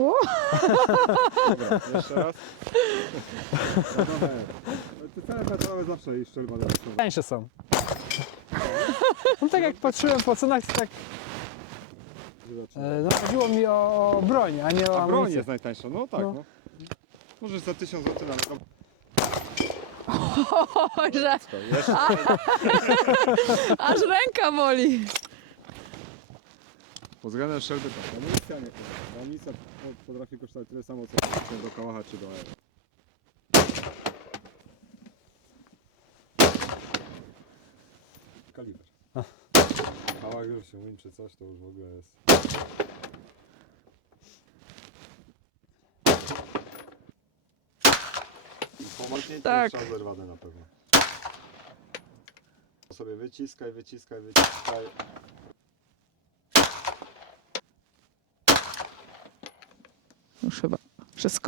O, Dobra, jeszcze raz. Te cele metalowe zawsze i szczelba tańsze są. No tak jak patrzyłem po cenach, to tak e, no, chodziło mi o, broń, a nie o A broń amunicję. jest najtańsza, no tak. No. No. Może za 1000 zł nawet. O, że to jeszcze aż ręka boli. Pod względem szczelby tak. Amunicja nie powiem. Amunicja po- potrafi kosztować tyle samo co do kałacha czy do aero. Kaliber. Kałach już się łączy coś, to już w ogóle jest. Pomocnięcie Tak. tak. trzeba zerwane na pewno. Sobie wyciskaj, wyciskaj, wyciskaj. Już chyba wszystko.